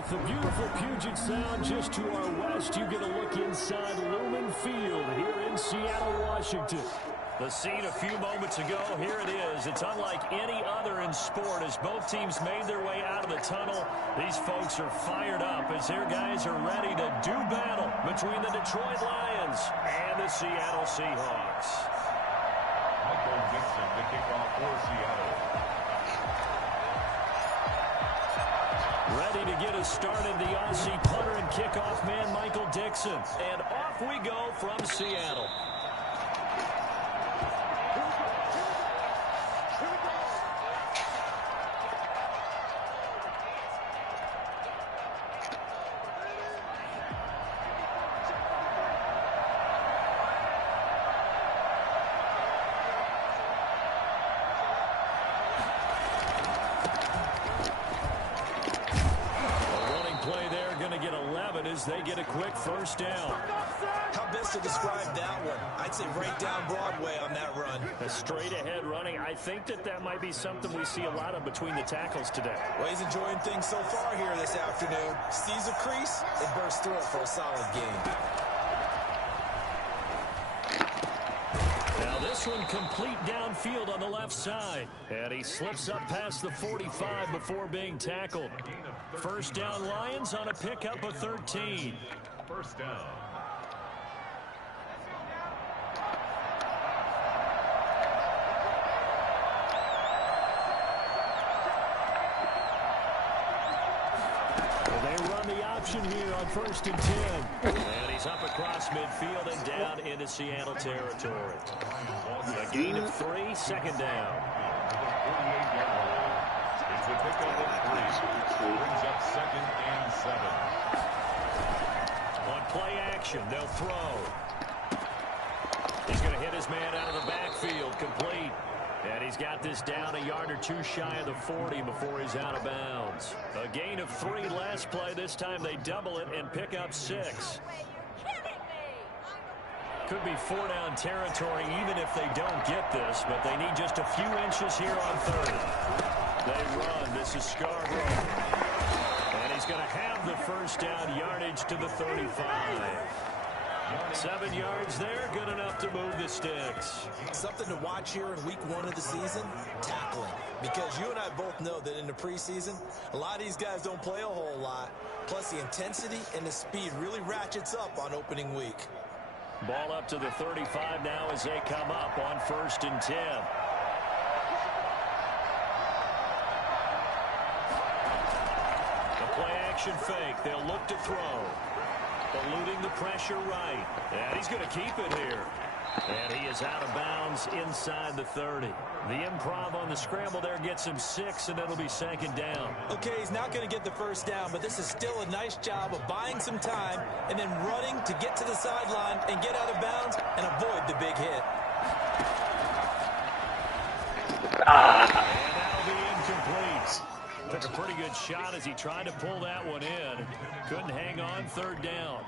with the beautiful Puget Sound just to our west, you get a look inside Lumen Field here in Seattle, Washington. The scene a few moments ago, here it is. It's unlike any other in sport as both teams made their way out of the tunnel. These folks are fired up as their guys are ready to do battle between the Detroit Lions and the Seattle Seahawks. Michael Dixon to kick off for Seattle. Ready to get us started, the Aussie punter and kickoff man, Michael Dixon. And off we go from Seattle. They get a quick first down. How best to describe that one? I'd say right down Broadway on that run. A straight ahead running. I think that might be something we see a lot of between the tackles today. Well, he's enjoying things so far here this afternoon. Sees a crease and bursts through it for a solid game. Now this one complete downfield on the left side. And he slips up past the 45 before being tackled. First down Lions on a pickup of 13. First down. Well, they run the option here on 1st and 10. And he's up across midfield and down into Seattle territory. A gain of 3, second down. It's a pickup of 3. Brings up 2nd and 7. On play action, they'll throw. He's going to hit his man out of the backfield, complete. And he's got this down a yard or 2 shy of the 40 before he's out of bounds. A gain of 3 last play. This time they double it and pick up 6. Could be 4-down territory even if they don't get this, but they need just a few inches here on 3rd. They run. This is Scarborough. And he's going to have the first down yardage to the 35. 7 yards there, good enough to move the sticks. Something to watch here in week 1 of the season, tackling. Because you and I both know that in the preseason, a lot of these guys don't play a whole lot. Plus the intensity and the speed really ratchets up on opening week. Ball up to the 35 now as they come up on 1st and 10. Action fake. They'll look to throw. Eluding the pressure right. And he's going to keep it here. And he is out of bounds inside the 30. The improv on the scramble there gets him 6, and it'll be 2nd down. Okay, he's not going to get the first down, but this is still a nice job of buying some time and then running to get to the sideline and get out of bounds and avoid the big hit. And that'll be incomplete. Took a pretty good shot as he tried to pull that one in. Couldn't hang on, 3rd down.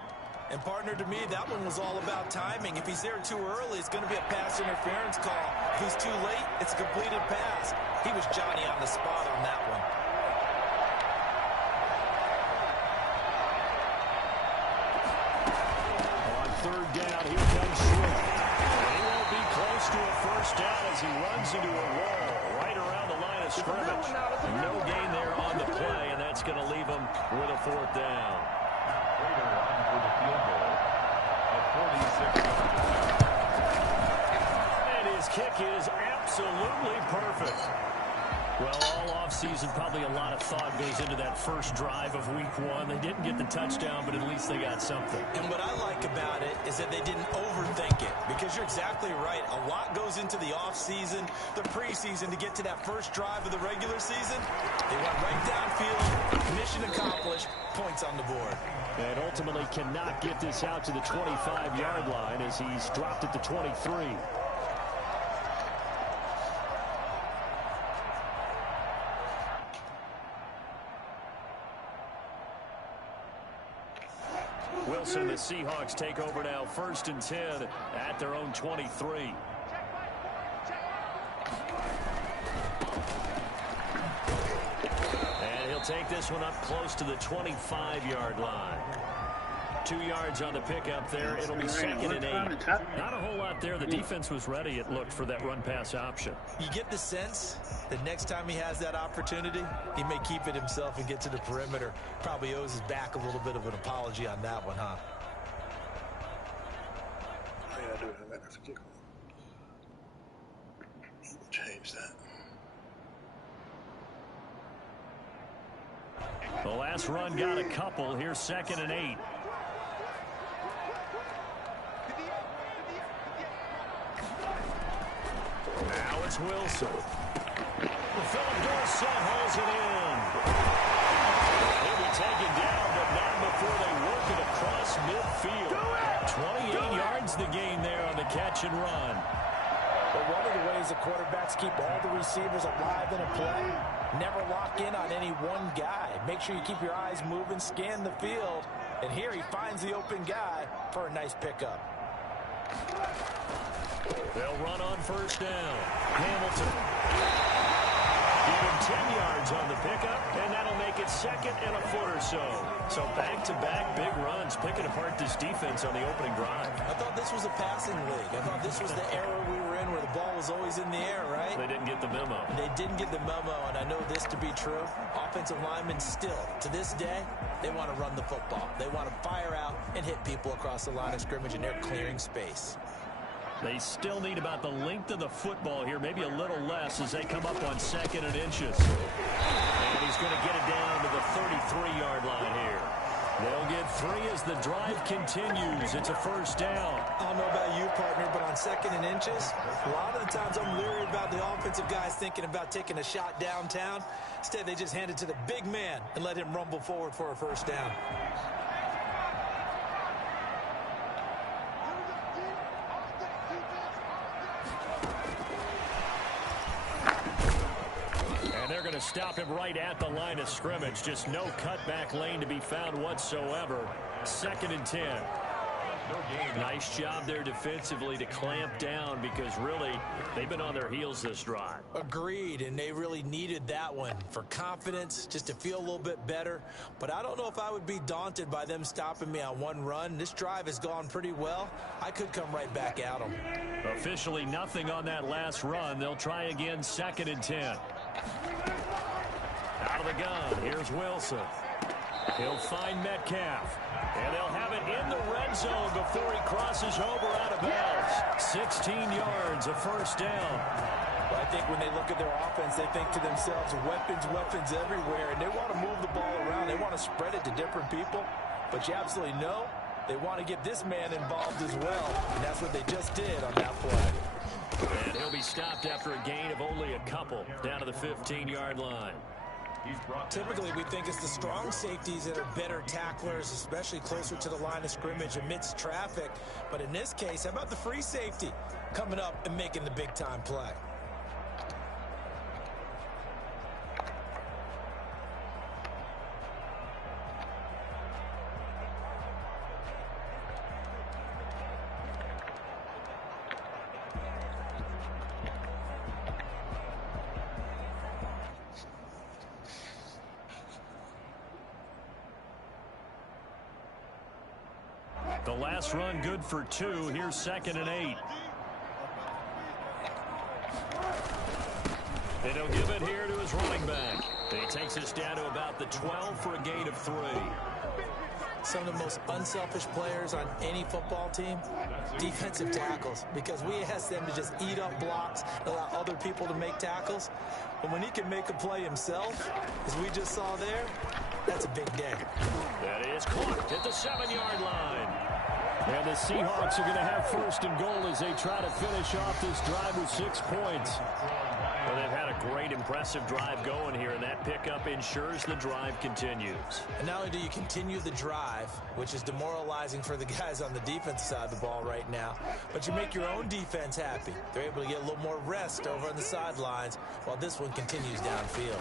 And partner, to me, that one was all about timing. If he's there too early, it's going to be a pass interference call. If he's too late, it's a completed pass. He was Johnny on the spot on that one. On 3rd down, here comes Swift. And he won't be close to a first down as he runs into a wall right around the line of scrimmage. No gain there on the play, and that's going to leave him with a 4th down. Prater on for the field goal at 46 yards. And his kick is absolutely perfect. Well, all offseason, probably a lot of thought goes into that first drive of week 1. They didn't get the touchdown, but at least they got something. And what I like about it is that they didn't overthink it, because you're exactly right. A lot goes into the offseason, the preseason, to get to that first drive of the regular season. They went right downfield, mission accomplished, points on the board. And ultimately cannot get this out to the 25-yard line as he's dropped at the 23. Wilson, the Seahawks take over now, 1st and 10 at their own 23. And he'll take this one up close to the 25-yard line. 2 yards on the pickup there. It'll be 2nd and 8. Not a whole lot there. The defense was ready, it looked, for that run-pass option. You get the sense that next time he has that opportunity, he may keep it himself and get to the perimeter. Probably owes his back a little bit of an apology on that one, huh? Change that. The last run got a couple. Here's 2nd and 8. Now it's Wilson. Philip Dorsett holds it in. He'll be taken down, but not before they work it across midfield. 28 yards the gain there on the catch and run. But one of the ways the quarterbacks keep all the receivers alive in a play, never lock in on any one guy. Make sure you keep your eyes moving, scan the field. And here he finds the open guy for a nice pickup. They'll run on 1st down. Hamilton. Give him 10 yards on the pickup, and that'll make it 2nd and a foot or so. So back-to-back big runs, picking apart this defense on the opening drive. I thought this was a passing league. I thought this was the era we were in where the ball was always in the air, right? They didn't get the memo. They didn't get the memo, and I know this to be true. Offensive linemen still, to this day, they want to run the football. They want to fire out and hit people across the line of scrimmage, and they're clearing space. They still need about the length of the football here, maybe a little less as they come up on 2nd and inches. And he's going to get it down to the 33-yard line here. They'll get 3 as the drive continues. It's a 1st down. I don't know about you, partner, but on 2nd and inches, a lot of the times I'm leery about the offensive guys thinking about taking a shot downtown. Instead, they just hand it to the big man and let him rumble forward for a 1st down. They're going to stop him right at the line of scrimmage. Just no cutback lane to be found whatsoever. 2nd and 10. Nice job there defensively to clamp down because really they've been on their heels this drive. Agreed, and they really needed that one for confidence, just to feel a little bit better. But I don't know if I would be daunted by them stopping me on one run. This drive has gone pretty well. I could come right back at them. Officially nothing on that last run. They'll try again, 2nd and 10. Out of the gun, here's Wilson. He'll find Metcalf. And they'll have it in the red zone before he crosses over out of bounds. 16 yards, a 1st down. Well, I think when they look at their offense, they think to themselves, weapons everywhere, and they want to move the ball around. They want to spread it to different people. But you absolutely know they want to get this man involved as well, and that's what they just did on that play. And he'll be stopped after a gain of only a couple, down to the 15-yard line. Typically, we think it's the strong safeties that are better tacklers, especially closer to the line of scrimmage amidst traffic. But in this case, how about the free safety coming up and making the big-time play? The last run good for 2. Here's 2nd and 8. And he'll give it here to his running back. He takes us down to about the 12 for a gain of 3. Some of the most unselfish players on any football team, defensive tackles, because we ask them to just eat up blocks, allow other people to make tackles. But when he can make a play himself, as we just saw there, that's a big day. That is caught at the 7-yard line. And the Seahawks are going to have 1st and goal as they try to finish off this drive with 6 points. Well, they've had a great, impressive drive going here, and that pickup ensures the drive continues. And not only do you continue the drive, which is demoralizing for the guys on the defensive side of the ball right now, but you make your own defense happy. They're able to get a little more rest over on the sidelines while this one continues downfield.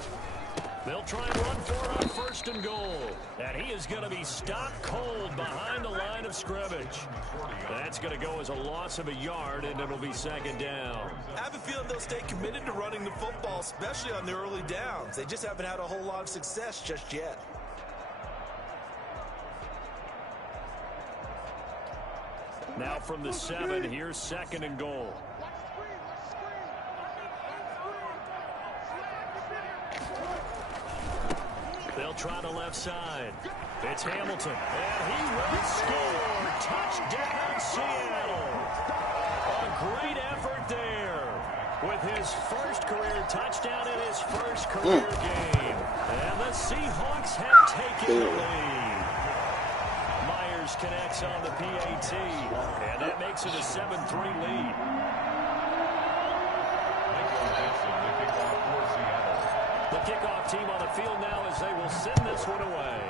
They'll try and run for it on 1st and goal. And he is going to be stopped cold behind the line of of scrimmage. That's going to go as a loss of a yard, and it'll be second down. I have a feeling they'll stay committed to running the football, especially on the early downs. They just haven't had a whole lot of success just yet. Now from the 7, here's second and goal. They'll try the left side. It's Hamilton, and he will score. Touchdown, Seattle. A great effort there with his first career touchdown in his first career game. And the Seahawks have taken the lead. Myers connects on the PAT, and that makes it a 7-3 lead. The kickoff team on the field now as they will send this one away.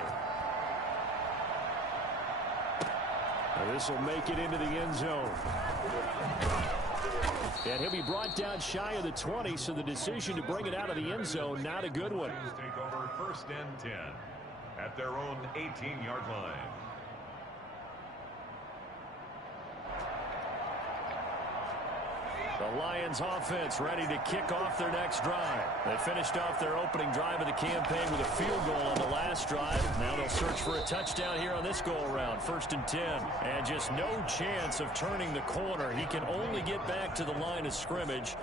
And this will make it into the end zone. And he'll be brought down shy of the 20, so the decision to bring it out of the end zone, not a good one. Take over first and 10 at their own 18-yard line. The Lions offense ready to kick off their next drive. They finished off their opening drive of the campaign with a field goal on the last drive. Now they'll search for a touchdown here on this go-around. First and 10. And just no chance of turning the corner. He can only get back to the line of scrimmage.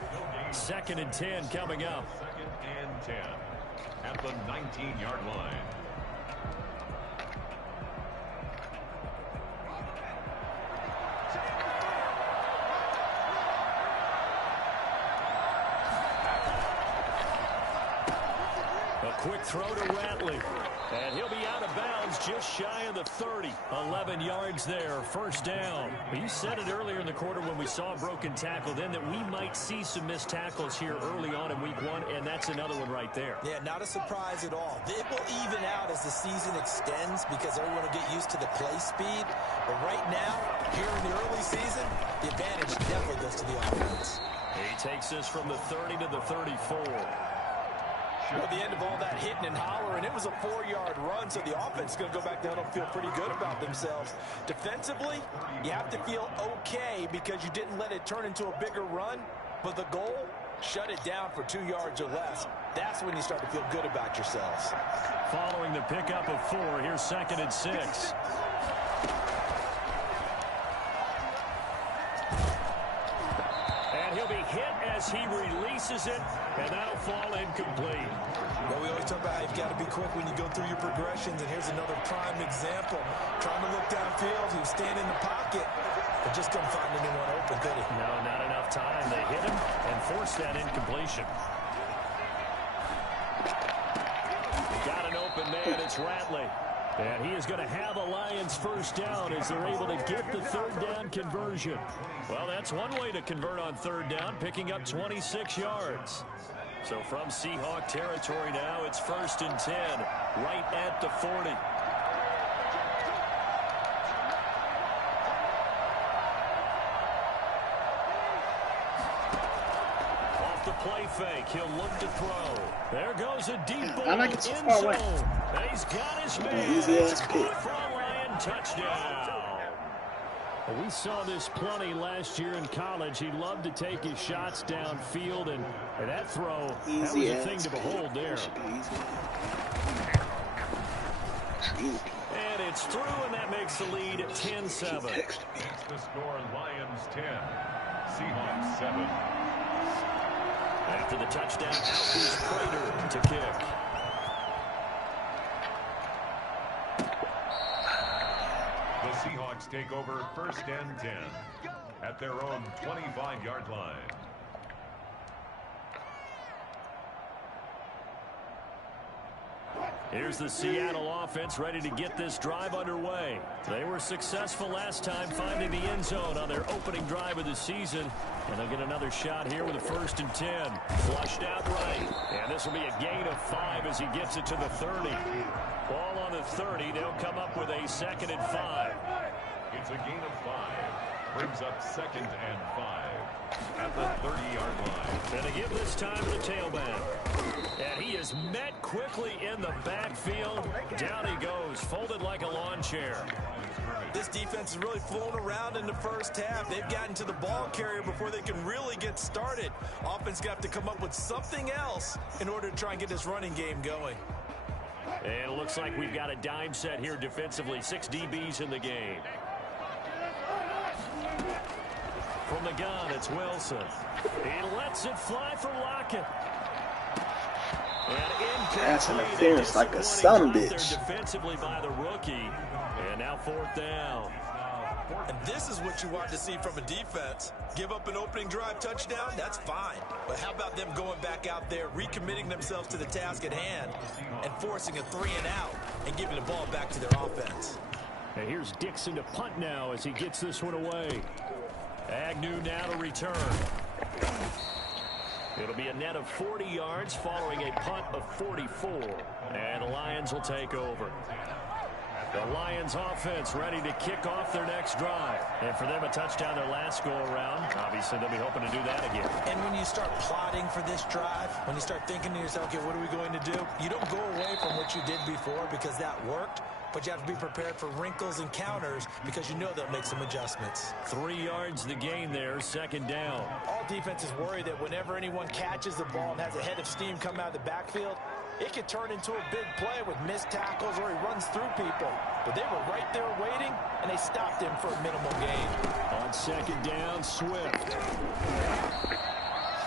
Second and 10 coming up. Second and 10 at the 19-yard line. Quick throw to Ratley. And he'll be out of bounds just shy of the 30. 11 yards there. First down. You said it earlier in the quarter when we saw a broken tackle then that we might see some missed tackles here early on in week 1, and that's another one right there. Yeah, not a surprise at all. It will even out as the season extends because everyone will get used to the play speed. But right now, here in the early season, the advantage definitely goes to the offense. He takes this from the 30 to the 34. Well, at the end of all that hitting and hollering, it was a 4-yard run, so the offense is going to go back down and feel pretty good about themselves. Defensively, you have to feel okay because you didn't let it turn into a bigger run, but the goal, shut it down for 2 yards or less. That's when you start to feel good about yourselves. Following the pickup of 4, here's second and 6. And he'll be hit as he releases it, and that'll fall incomplete. Well, we always talk about how you've got to be quick when you go through your progressions, and here's another prime example. Trying to look downfield, he was standing in the pocket, but just couldn't find anyone open, could he? No, not enough time. They hit him and forced that incompletion. Got an open man, it's Ratley. And he is going to have a Lions first down as they're able to get the third down conversion. Well, that's one way to convert on third down, picking up 26 yards. So from Seahawk territory now, it's first and 10, right at the 40. Off the play fake, he'll look to throw. There goes a deep ball in zone. And he's got his man. It's caught for a Lion touchdown. Well, we saw this plenty last year in college. He loved to take his shots downfield, and that throw, that was a thing to behold there. And it's through, and that makes the lead 10-7. It's the score, Lions 10, Seahawks 7. After the touchdown, out is Prater to kick. The Seahawks take over first and 10 at their own 25-yard line. Here's the Seattle offense ready to get this drive underway. They were successful last time finding the end zone on their opening drive of the season. And they'll get another shot here with a first and 10. Flushed out right. And this will be a gain of 5 as he gets it to the 30. Ball on the 30. They'll come up with a second and 5. It's a gain of 5. Brings up second and 5 at the 30-yard line. And they give this time to the tailback. And he is met quickly in the backfield. Down he goes, folded like a lawn chair. this defense is really flown around in the first half. They've gotten to the ball carrier before they can really get started. Offense got to come up with something else in order to try and get this running game going. And it looks like we've got a dime set here defensively. 6 DBs in the game. From the gun, it's Wilson. He lets it fly for Lockett. That's interference like a sumbitch. Defensively by the rookie. And now 4th down. And this is what you want to see from a defense. Give up an opening drive touchdown, that's fine. But how about them going back out there, recommitting themselves to the task at hand, and forcing a 3-and-out, and giving the ball back to their offense. And here's Dixon to punt now as he gets this one away. Agnew now to return. It'll be a net of 40 yards following a punt of 44. And the Lions will take over. The Lions offense ready to kick off their next drive. And for them, a touchdown their last go-around. Obviously, they'll be hoping to do that again. And when you start plotting for this drive, when you start thinking to yourself, okay, what are we going to do? You don't go away from what you did before because that worked. But you have to be prepared for wrinkles and counters because you know they'll make some adjustments. 3 yards the gain there, 2nd down. All defenses worry that whenever anyone catches the ball and has a head of steam come out of the backfield, it could turn into a big play with missed tackles or he runs through people. But they were right there waiting, and they stopped him for a minimal gain. On 2nd down, Swift.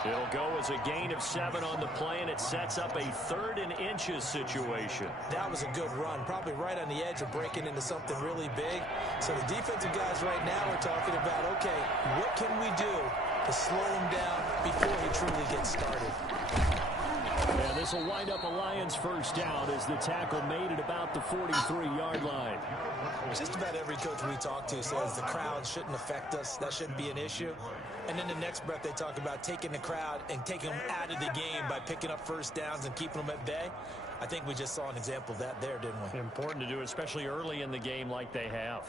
It'll go as a gain of 7 on the play, and it sets up a 3rd and inches situation. That was a good run, probably right on the edge of breaking into something really big. So the defensive guys right now are talking about, okay, what can we do to slow him down before he truly gets started? And this will wind up a Lions 1st down as the tackle made it about the 43-yard line. Just about every coach we talk to says the crowd shouldn't affect us. That shouldn't be an issue. And in the next breath, they talk about taking the crowd and taking them out of the game by picking up 1st downs and keeping them at bay. I think we just saw an example of that there, didn't we? Important to do, especially early in the game like they have.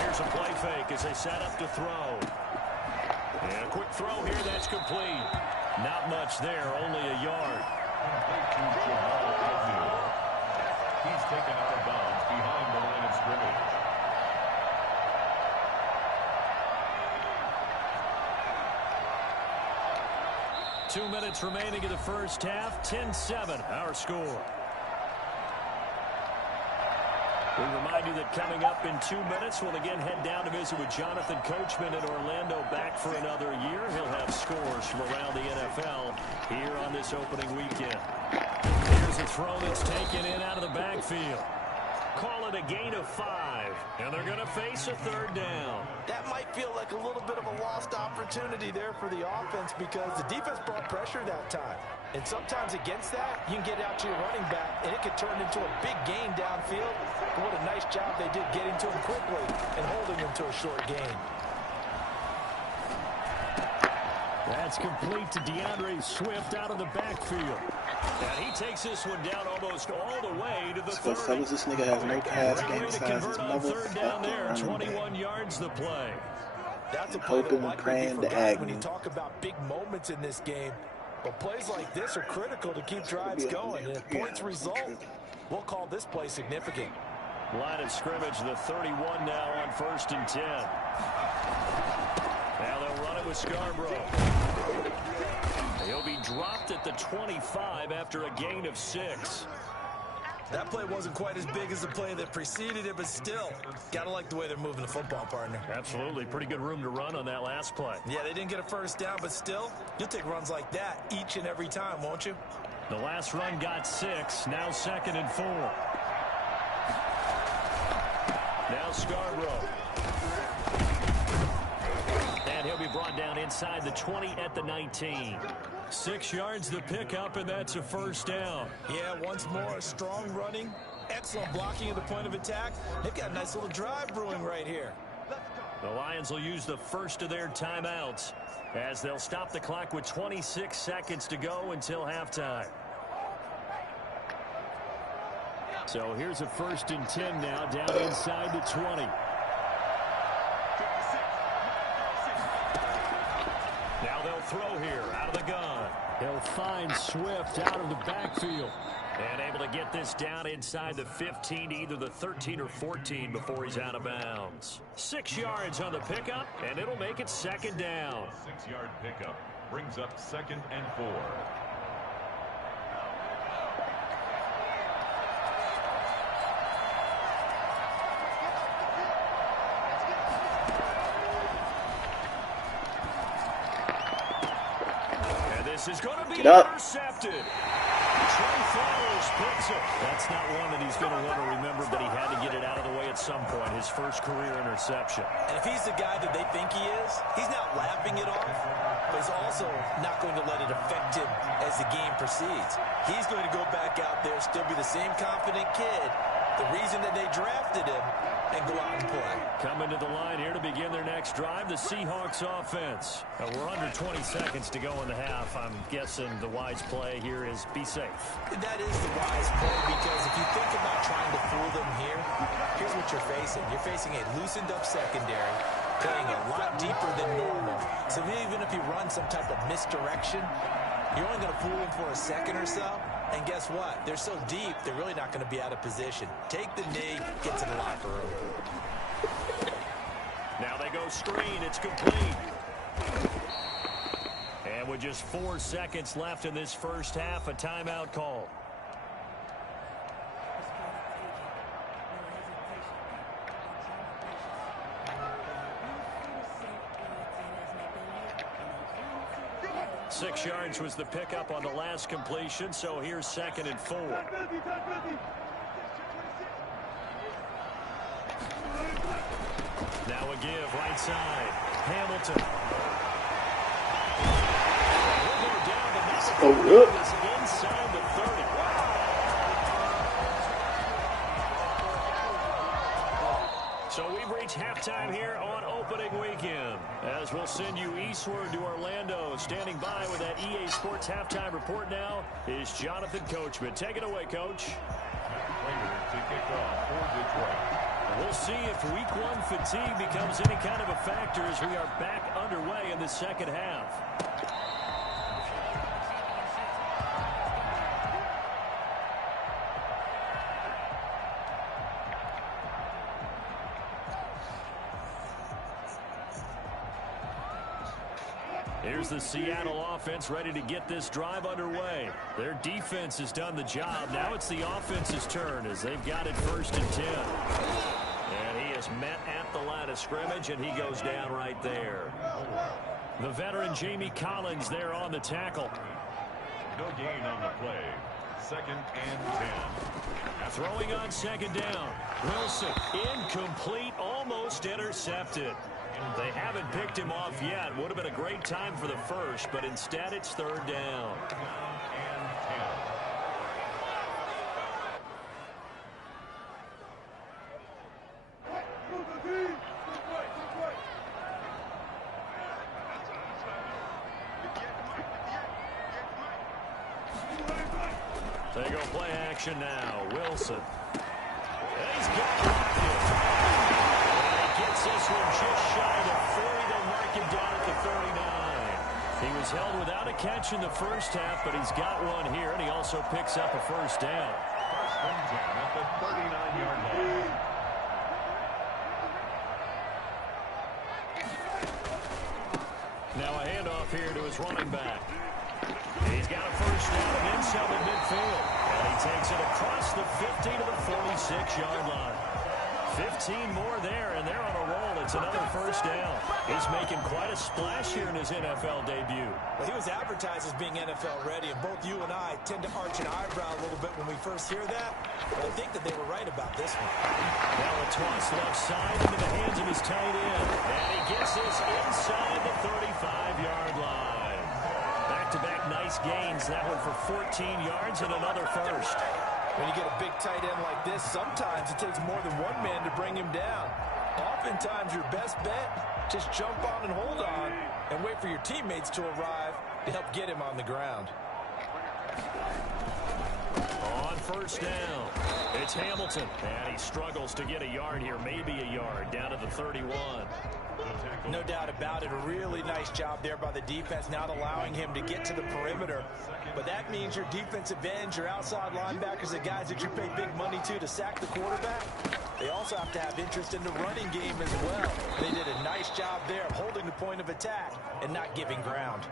Here's a play fake as they set up to throw. And a quick throw here, that's complete. Not much there, only a yard. He's taken out of bounds behind the line of scrimmage. Two minutes remaining in the first half. 10-7, our score. We remind you that coming up in 2 minutes, we'll again head down to visit with Jonathan Coachman in Orlando, back for another year. He'll have scores from around the NFL here on this opening weekend. Here's a throw that's taken in out of the backfield. Call it a gain of 5, and they're going to face a 3rd down. That might feel like a little bit of a lost opportunity there for the offense because the defense brought pressure that time. And sometimes against that, you can get out to your running back, and it could turn into a big gain downfield. But what a nice job they did getting to him quickly and holding him to a short gain. That's complete to DeAndre Swift out of the backfield. And he takes this one down almost all the way to the 30. Fellas, this nigga has no pass game size. His motherfucking 21 yards the play. That's a play that might be forgotten when you Agnew. talk about big moments in this game. But plays like this are critical to keep drives going. And if points result, we'll call this play significant. Line of scrimmage, the 31 now on 1st and 10. Now they'll run it with Scarborough. He'll be dropped at the 25 after a gain of 6. That play wasn't quite as big as the play that preceded it, but still, gotta like the way they're moving the football, partner. Absolutely. Pretty good room to run on that last play. Yeah, they didn't get a 1st down, but still, you'll take runs like that each and every time, won't you? The last run got 6. Now 2nd and 4. Now Scarborough. And he'll be brought down inside the 20 at the 19. 6 yards the pickup, and that's a 1st down. Yeah, once more, strong running, excellent blocking at the point of attack. They've got a nice little drive brewing right here. The Lions will use the first of their timeouts as they'll stop the clock with 26 seconds to go until halftime. So here's a 1st and 10 now down inside the 20. Now they'll throw here out of the gun. He'll find Swift out of the backfield. And able to get this down inside the 15, either the 13 or 14 before he's out of bounds. 6 yards on the pickup, and it'll make it second down. 6-yard pickup brings up 2nd and 4. This is going to be intercepted. Trey Flowers picks it. That's not one that he's going to want to remember, but he had to get it out of the way at some point. His first career interception. And if he's the guy that they think he is, he's not laughing it off, but he's also not going to let it affect him as the game proceeds. He's going to go back out there, still be the same confident kid, the reason that they drafted him, and go out and play. Coming to the line here to begin their next drive, the Seahawks offense. We're under 20 seconds to go in the half. I'm guessing the wise play here is be safe. That is the wise play, because if you think about trying to fool them here, here's what you're facing. You're facing a loosened up secondary, playing a lot deeper than normal. So even if you run some type of misdirection, you're only going to fool them for a second or so. And guess what? They're so deep, they're really not going to be out of position. Take the knee, get to the locker room. Now they go screen. It's complete. And with just 4 seconds left in this first half, a timeout call. Six yards was the pickup on the last completion, so here's 2nd and 4. Now a give right side. Hamilton. We'll go down the inside the 30. So we've reached halftime here on opening weekend. As we'll send you eastward to Orlando. Standing by with that EA Sports halftime report now is Jonathan Coachman. Take it away, Coach. Later to kick off for Detroit. We'll see if week 1 fatigue becomes any kind of a factor as we are back underway in the second half. Here's the Seattle offense ready to get this drive underway. Their defense has done the job. Now it's the offense's turn as they've got it 1st and 10. And he is met at the line of scrimmage, and he goes down right there. The veteran Jamie Collins there on the tackle. No gain on the play. 2nd and 10. Throwing on 2nd down. Wilson, incomplete, almost intercepted. They haven't picked him off yet. Would have been a great time for the first, but instead it's 3rd down. They go play action now. Wilson. And he's got it. Gets this one just shy of the 40. They'll mark him down at the 39. He was held without a catch in the first half, but he's got one here, and he also picks up a 1st down. 1st and 10 at the 39-yard line. Now a handoff here to his running back. He's got a 1st down inside the midfield, and he takes it across the 50 to the 46-yard line. 15 more there, and they're on a roll. It's another 1st down. He's making quite a splash here in his NFL debut. Well, he was advertised as being NFL ready, and both you and I tend to arch an eyebrow a little bit when we first hear that. But I think that they were right about this one. Now a toss left side into the hands of his tight end. And he gets this inside the 35-yard line. Back-to-back nice gains. That one for 14 yards and another 1st. When you get a big tight end like this, sometimes it takes more than one man to bring him down. Oftentimes, your best bet, just jump on and hold on and wait for your teammates to arrive to help get him on the ground. On 1st down, it's Hamilton. And he struggles to get a yard here, maybe a yard, down to the 31. No doubt about it. A really nice job there by the defense, not allowing him to get to the perimeter. But that means your defensive ends, your outside linebackers, the guys that you pay big money to sack the quarterback, they also have to have interest in the running game as well. They did a nice job there of holding the point of attack and not giving ground.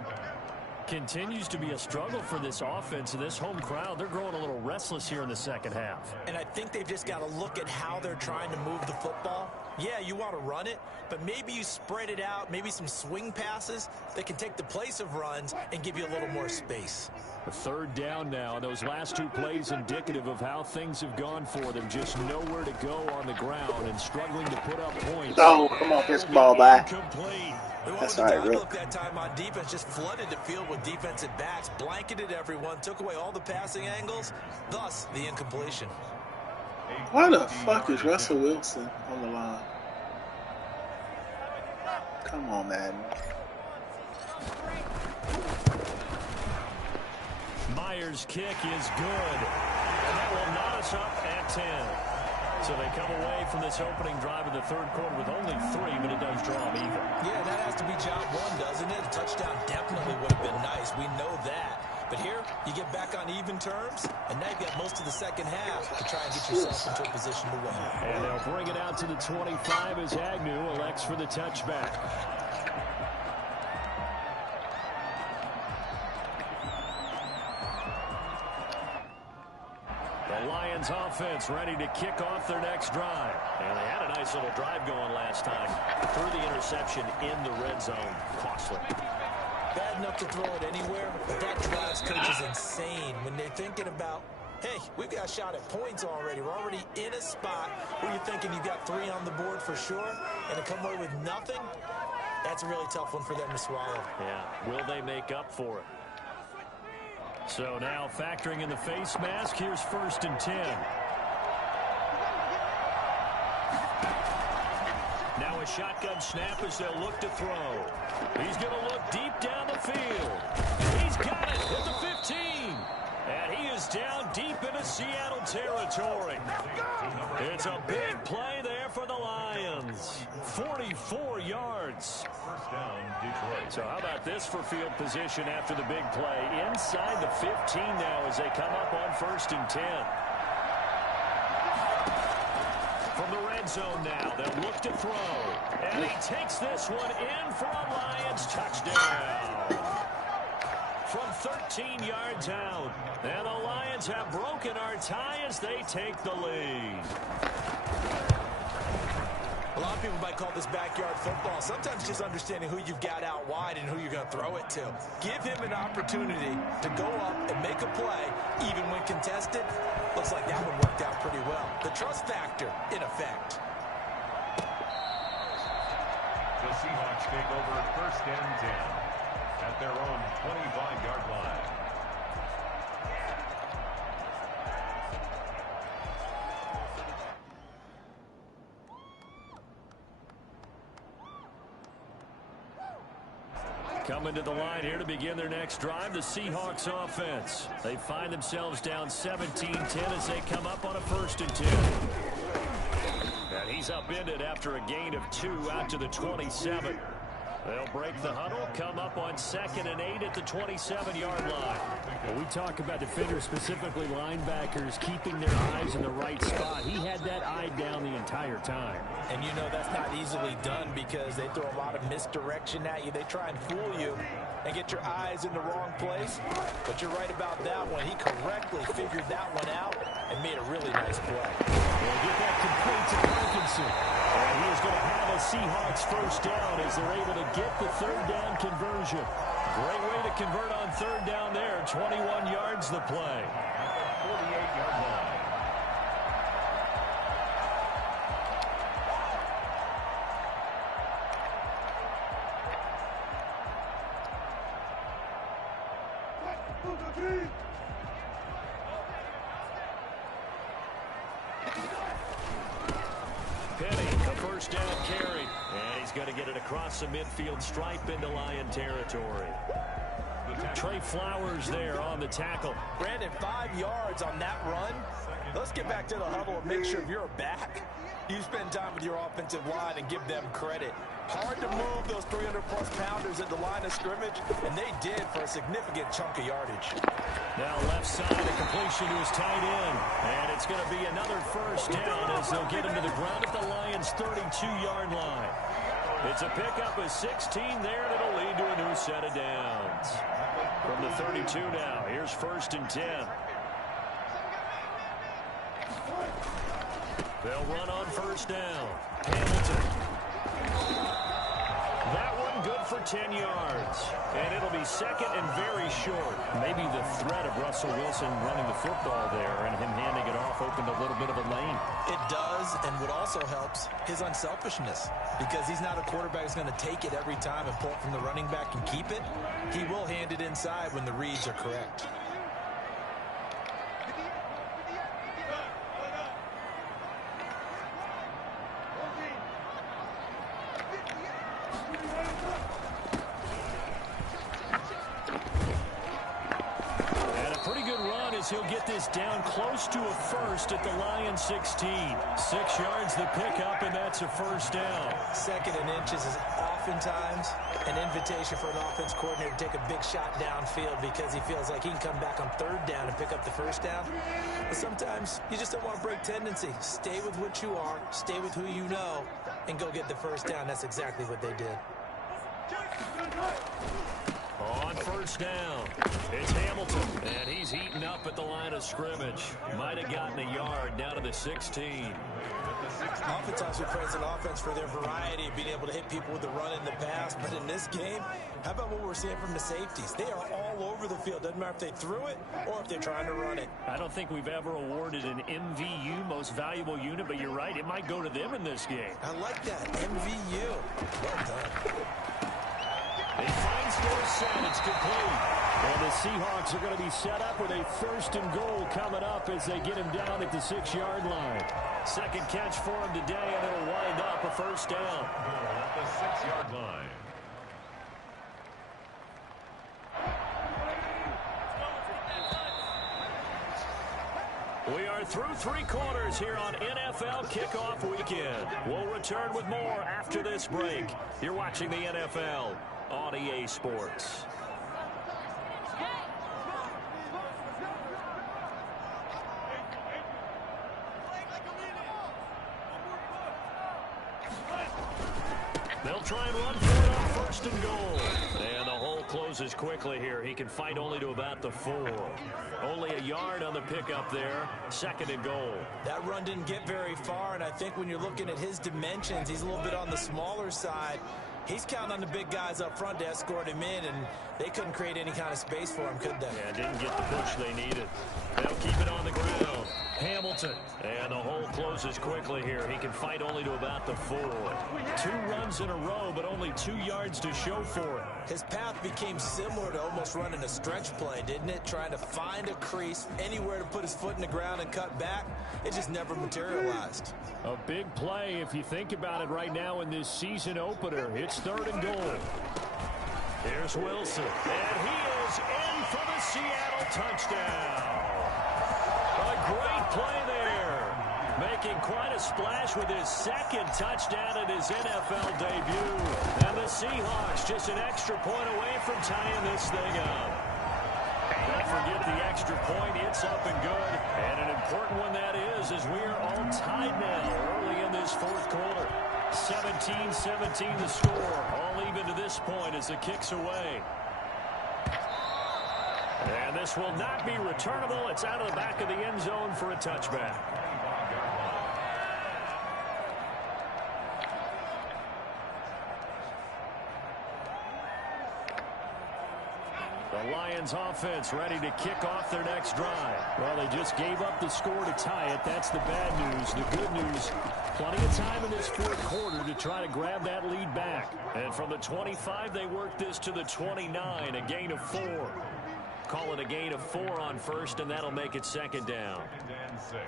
Continues to be a struggle for this offense and this home crowd. They're growing a little restless here in the second half. And I think they've just got to look at how they're trying to move the football. Yeah, you want to run it, but maybe you spread it out, maybe some swing passes that can take the place of runs and give you a little more space. A third down now. Those last two plays indicative of how things have gone for them. Just nowhere to go on the ground and struggling to put up points. Oh, come on, this ball back. Complete. That's all right, Rick. That time on defense just flooded the field with defensive backs, blanketed everyone, took away all the passing angles, thus the incompletion. Why the fuck is Russell Wilson on the line? Come on, Madden. Myers' kick is good. And that will knot us up at 10. So they come away from this opening drive of the third quarter with only 3, but it does draw them even. Yeah, that has to be job one, doesn't it? A touchdown definitely would have been nice. We know that. But here, you get back on even terms, and now you've got most of the second half to try and get yourself into a position to win. And they'll bring it out to the 25 as Agnew elects for the touchback. The Lions offense ready to kick off their next drive. And they had a nice little drive going last time. Threw the interception in the red zone. Costly. Bad enough to throw it anywhere, but that drives coaches insane when they're thinking about, hey, we've got a shot at points already. We're already in a spot where you're thinking you've got 3 on the board for sure, and to come away with nothing, that's a really tough one for them to swallow. Yeah, will they make up for it? So now factoring in the face mask, here's 1st and 10. Now a shotgun snap as they'll look to throw. He's going to look deep down the field. He's got it at the 15. And he is down deep into Seattle territory. It's a big play there for the Lions. 44 yards. First down, Detroit. So how about this for field position after the big play? Inside the 15 now as they come up on 1st and 10. From the red zone now, they'll look to throw. And he takes this one in for a Lions touchdown. From 13 yards out. And the Lions have broken our tie as they take the lead. A lot of people might call this backyard football. Sometimes just understanding who you've got out wide and who you're going to throw it to. Give him an opportunity to go up and make a play, even when contested. Looks like that one worked out pretty well. The trust factor in effect. The Seahawks take over 1st and 10 at their own 25-yard line. Coming to the line here to begin their next drive, the Seahawks offense. They find themselves down 17-10 as they come up on a 1st and 10. And he's upended after a gain of 2 out to the 27. They'll break the huddle, come up on 2nd and 8 at the 27-yard line. When we talk about defenders, specifically linebackers, keeping their eyes in the right spot, he had that eye down the entire time. And you know that's not easily done because they throw a lot of misdirection at you. They try and fool you and get your eyes in the wrong place. But you're right about that one. He correctly figured that one out and made a really nice play. They'll get that complete to Parkinson. And he is going to have a Seahawks 1st down as they're able to get the 3rd down conversion. Great way to convert on 3rd down there. 21 yards the play. 48-yard line. Penny, a 1st down carry. And he's going to get it across the midfield stripe into Lion territory. Trey Flowers there on the tackle. Brandon, 5 yards on that run. Let's get back to the huddle and make sure if you're a back, You spend time with your offensive line and give them credit. Hard to move those 300-plus pounders at the line of scrimmage, and they did for a significant chunk of yardage. Now left side, a completion to his tight end. And it's going to be another first down as they'll get him to the ground at the Lions' 32-yard line. It's a pickup of 16 there, and it'll lead to a new set of downs. From the 32 now, here's 1st and 10. They'll run on 1st down. Hamilton. That one good for 10 yards. And it'll be 2nd and very short. Maybe the threat of Russell Wilson running the football there and him handing it off opened a little bit of a lane. It does, and what also helps, his unselfishness. Because he's not a quarterback who's going to take it every time and pull it from the running back and keep it. He will hand it inside when the reads are correct. He'll get this down close to a first at the Lions 16. 6 yards the pickup, and that's a first down. 2nd and inches is oftentimes an invitation for an offense coordinator to take a big shot downfield because he feels like he can come back on 3rd down and pick up the first down. But sometimes you just don't want to break tendency. Stay with what you are, stay with who you know, and go get the first down. That's exactly what they did. On 1st down, it's Hamilton, and he's heating up at the line of scrimmage. Might have gotten a yard down to the 16. Oftentimes we praise an offense for their variety of being able to hit people with the run in the pass, but in this game, how about what we're seeing from the safeties? They are all over the field. Doesn't matter if they threw it or if they're trying to run it. I don't think we've ever awarded an MVU, most valuable unit, but you're right, it might go to them in this game. I like that, MVU. Well done. He finds Dorsett. It's complete. And the Seahawks are going to be set up with a 1st and goal coming up as they get him down at the 6-yard line. 2nd catch for him today, and it'll wind up a first down. At the 6-yard line. We are through 3 quarters here on NFL Kickoff Weekend. We'll return with more after this break. You're watching the NFL on EA Sports. They'll try and run for it on 1st and goal. And the hole closes quickly here. He can fight only to about the 4. Only a yard on the pickup there. 2nd and goal. That run didn't get very far, and I think when you're looking at his dimensions, he's a little bit on the smaller side. He's counting on the big guys up front to escort him in, and they couldn't create any kind of space for him, could they? Yeah, didn't get the push they needed. They'll keep it on the ground. Hamilton. And the hole closes quickly here. He can fight only to about the 4. 2 runs in a row, but only 2 yards to show for it. His path became similar to almost running a stretch play, didn't it? Trying to find a crease, anywhere to put his foot in the ground and cut back. It just never materialized. A big play if you think about it right now in this season opener. It's 3rd and goal. Here's Wilson. And he is in for the Seattle touchdown. A great play there. Making quite a splash with his 2nd touchdown in his NFL debut. And the Seahawks just an extra point away from tying this thing up. Don't forget the extra point. It's up and good. And an important one that is as we are all tied now early in this 4th quarter. 17-17 the score. All even to this point as the kick's away. And this will not be returnable. It's out of the back of the end zone for a touchback. The Lions offense ready to kick off their next drive. Well, they just gave up the score to tie it. That's the bad news. The good news, plenty of time in this 4th quarter to try to grab that lead back. And from the 25, they work this to the 29, a gain of 4. Call it a gain of 4 on 1st, and that'll make it 2nd down. 2nd and 6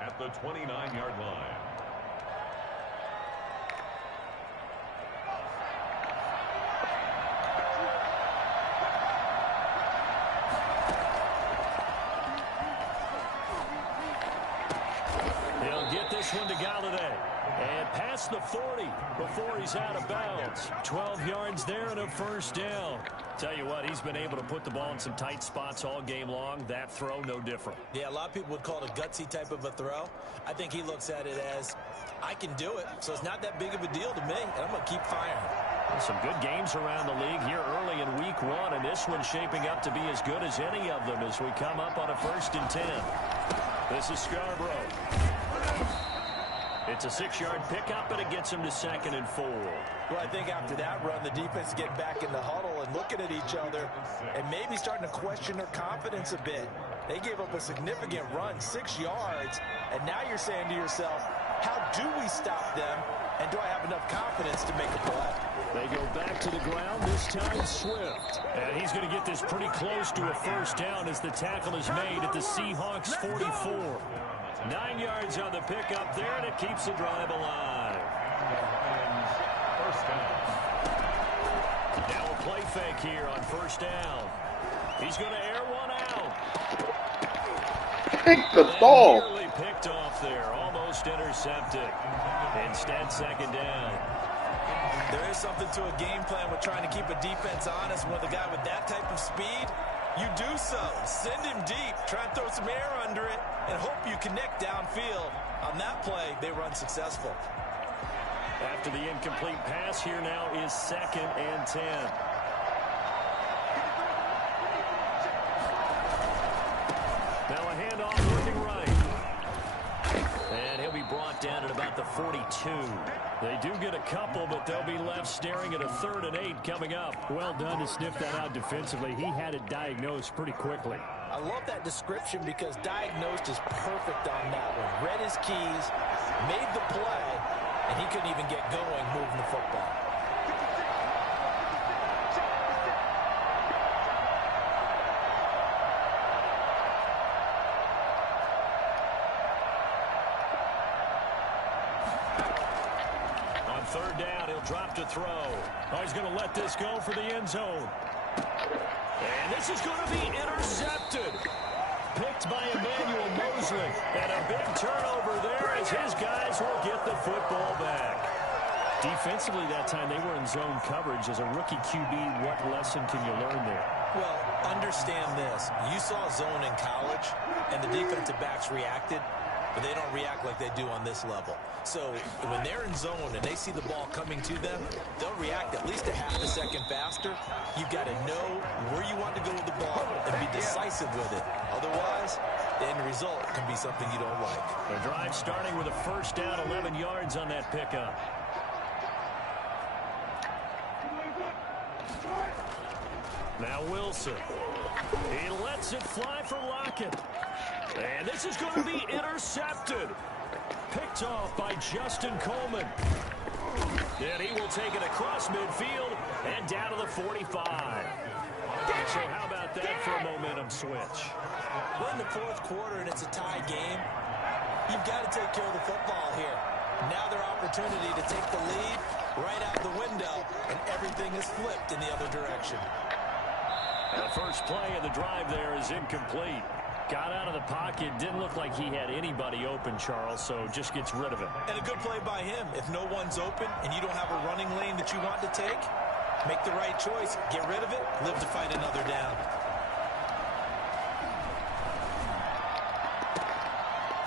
at the 29-yard line. He'll get this one to Galladay. past the 40 before he's out of bounds. 12 yards there and a first down. Tell you what, he's been able to put the ball in some tight spots all game long. That throw, no different. Yeah, a lot of people would call it a gutsy type of a throw. I think he looks at it as, I can do it, so it's not that big of a deal to me, and I'm going to keep firing. Some good games around the league here early in week 1, and this one's shaping up to be as good as any of them as we come up on a 1st and 10. This is Scarborough. It's a 6-yard pickup, and it gets him to 2nd and 4. Well, I think after that run, the defense get back in the huddle and looking at each other and maybe starting to question their confidence a bit. They gave up a significant run, 6 yards, and now you're saying to yourself, how do we stop them, and do I have enough confidence to make a play? They go back to the ground, this time Swift. And he's going to get this pretty close to a first down as the tackle is made at the Seahawks 44. 9 yards on the pickup there, and it keeps the drive alive. First down. Now a play fake here on first down. He's going to air one out. Pick the ball. Nearly picked off there, almost intercepted. Instead, 2nd down. There is something to a game plan with trying to keep a defense honest. With a guy with that type of speed, you do so. Send him deep. Try and throw some air under it and hope you connect downfield. On that play, they run successful. After the incomplete pass, here now is 2nd and 10. Now a handoff looking right. And he'll be brought down at about the 42. They do get a couple, but they'll be left staring at a 3rd and 8 coming up. Well done to sniff that out defensively. He had it diagnosed pretty quickly. I love that description because diagnosed is perfect on that one. Read his keys, made the play, and he couldn't even get going moving the football. On 3rd down, he'll drop to throw. Oh, he's going to let this go for the end zone. And this is going to be intercepted. Picked by Emmanuel Mosley. And a big turnover there as his guys will get the football back. Defensively that time, they were in zone coverage. As a rookie QB, what lesson can you learn there? Well, understand this. You saw zone in college, and the defensive backs reacted, but they don't react like they do on this level. So when they're in zone and they see the ball coming to them, they'll react at least a half a second faster. You've got to know where you want to go with the ball and be decisive with it. Otherwise, the end result can be something you don't like. The drive starting with a first down, 11 yards on that pickup. Now Wilson. He lets it fly for Lockett. And this is going to be intercepted. Picked off by Justin Coleman. And he will take it across midfield and down to the 45. So how about that for a momentum switch? We're in the 4th quarter and it's a tie game. You've got to take care of the football here. Now their opportunity to take the lead right out the window, and everything is flipped in the other direction. The first play of the drive there is incomplete. Got out of the pocket. Didn't look like he had anybody open, Charles, so just gets rid of it. And a good play by him. If no one's open and you don't have a running lane that you want to take, make the right choice. Get rid of it. Live to fight another down.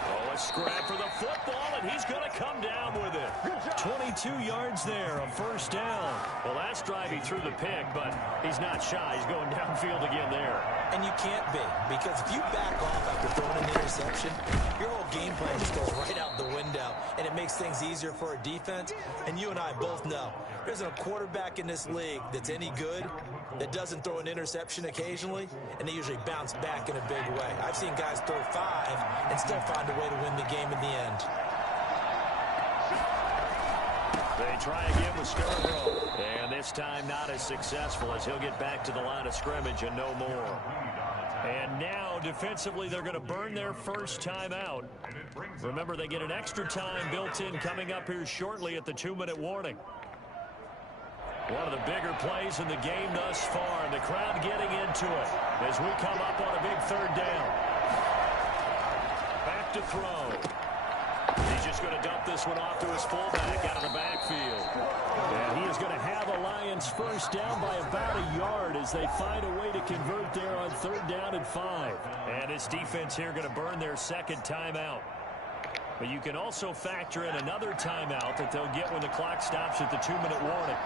Oh, a scrap for the football, and he's going to come down with it. 22 yards there, a first down. Well, last drive he threw the pick, but he's not shy. He's going downfield again there. And you can't be, because if you back off after throwing an interception, your whole game plan just goes right out the window, and it makes things easier for a defense. And you and I both know there's a quarterback in this league that's any good that doesn't throw an interception occasionally, and they usually bounce back in a big way. I've seen guys throw 5 and still find a way to win the game in the end. They try again with Scarborough. And this time not as successful as he'll get back to the line of scrimmage and no more. And now defensively they're going to burn their first time out. Remember, they get an extra time built in coming up here shortly at the 2-minute warning. One of the bigger plays in the game thus far. And the crowd getting into it as we come up on a big 3rd down. Back to throw. He's just going to dump this one off to his fullback out of the backfield. And he is going to have a Lions first down by about a yard as they find a way to convert there on 3rd down and 5. And his defense here going to burn their second timeout. But you can also factor in another timeout that they'll get when the clock stops at the 2-minute warning.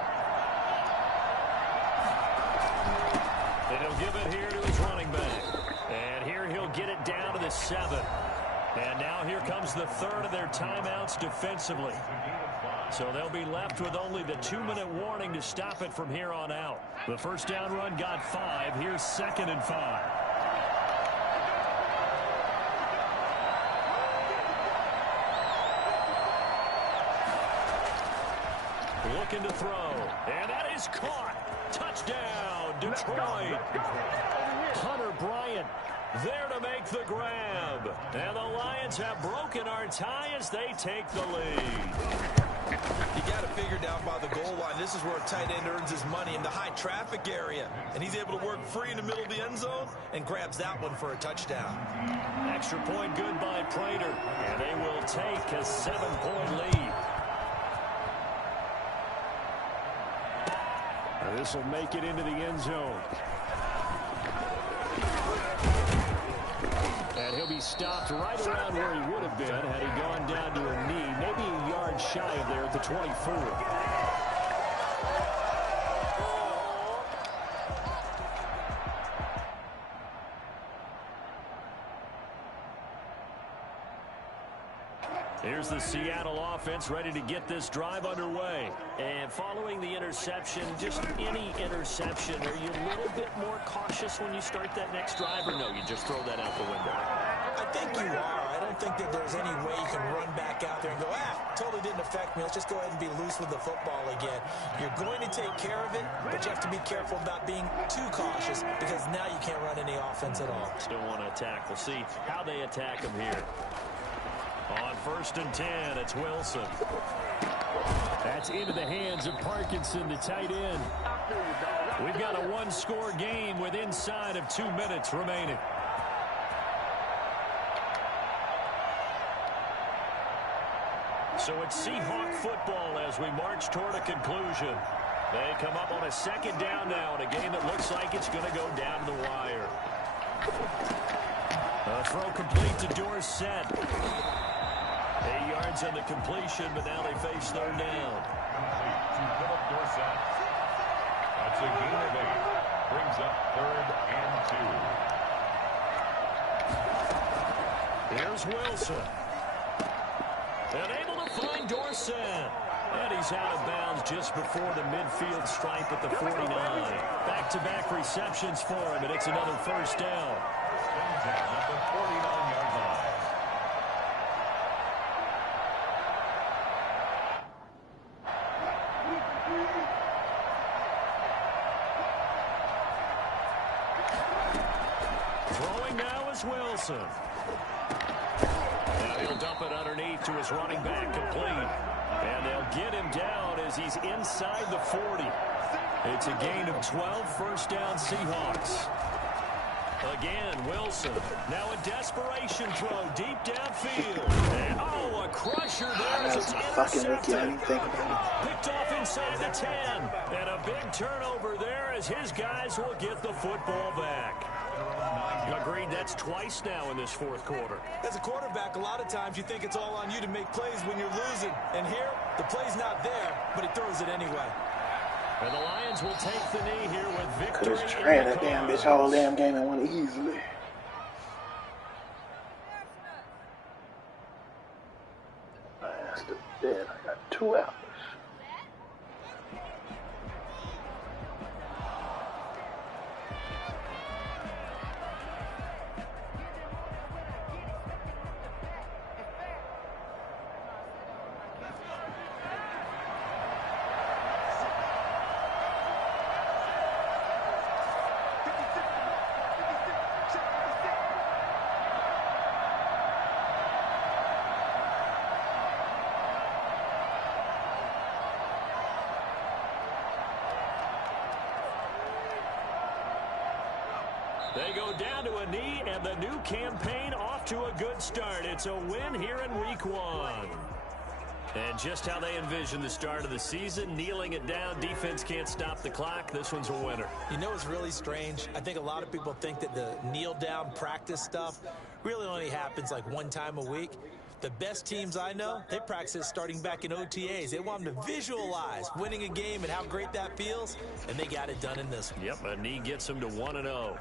And he'll give it here to his running back. And here he'll get it down to the 7. And now here comes the 3rd of their timeouts defensively. So they'll be left with only the 2-minute warning to stop it from here on out. The first down run got 5. Here's 2nd and 5. Looking to throw. And that is caught. Touchdown, Detroit. Hunter Bryant there to make the grab. And the Lions have broken our tie as they take the lead. You got to figure down by the goal line. This is where a tight end earns his money, in the high traffic area. And he's able to work free in the middle of the end zone and grabs that one for a touchdown. Extra point good by Prater. And they will take a 7-point lead. This will make it into the end zone. And he'll be stopped right around where he would have been had he gone down to a knee, maybe a yard shy of there at the 24. Here's the Seattle offense ready to get this drive underway. And following the interception, just any interception, are you a little bit more cautious when you start that next drive, or no, you just throw that out the window? I think you are. I don't think that there's any way you can run back out there and go, totally didn't affect me. Let's just go ahead and be loose with the football again. You're going to take care of it, but you have to be careful about being too cautious because now you can't run any offense at all. Still want to attack. We'll see how they attack him here. On 1st and 10, it's Wilson. That's into the hands of Parkinson, the tight end. We've got a one-score game with inside of 2 minutes remaining. So it's Seahawk football as we march toward a conclusion. They come up on a 2nd down now in a game that looks like it's going to go down to the wire. A throw complete to Dorsett. 8 yards on the completion, but now they face 3rd down. To Philip Dorsett. That's a gain of 8. Brings up 3rd and 2. Here's Wilson. And able to find Dorsett. And he's out of bounds just before the midfield stripe at the 49. Back-to-back receptions for him, and it's another first down. At the 49-yard line. Throwing now is Wilson. Now he'll dump it underneath to his running back, complete. And they'll get him down as he's inside the 40. It's a gain of 12, first down Seahawks. Again, Wilson. Now a desperation throw deep downfield. And, a crusher there as it's intercepted. Picked off inside the 10. And a big turnover there as his guys will get the football back. Agreed, that's twice now in this 4th quarter. As a quarterback, a lot of times you think it's all on you to make plays when you're losing. And here, the play's not there, but he throws it anyway. And the Lions will take the knee here with victory. Could have ran that damn bitch all damn game and won easily. That's the bed. I got 2 hours. They go down to a knee, and the new campaign off to a good start. It's a win here in week 1. And just how they envision the start of the season, kneeling it down, defense can't stop the clock. This one's a winner. You know what's really strange? I think a lot of people think that the kneel-down practice stuff really only happens like one time a week. The best teams I know, they practice it starting back in OTAs. They want them to visualize winning a game and how great that feels, and they got it done in this one. Yep, a knee gets them to 1-0.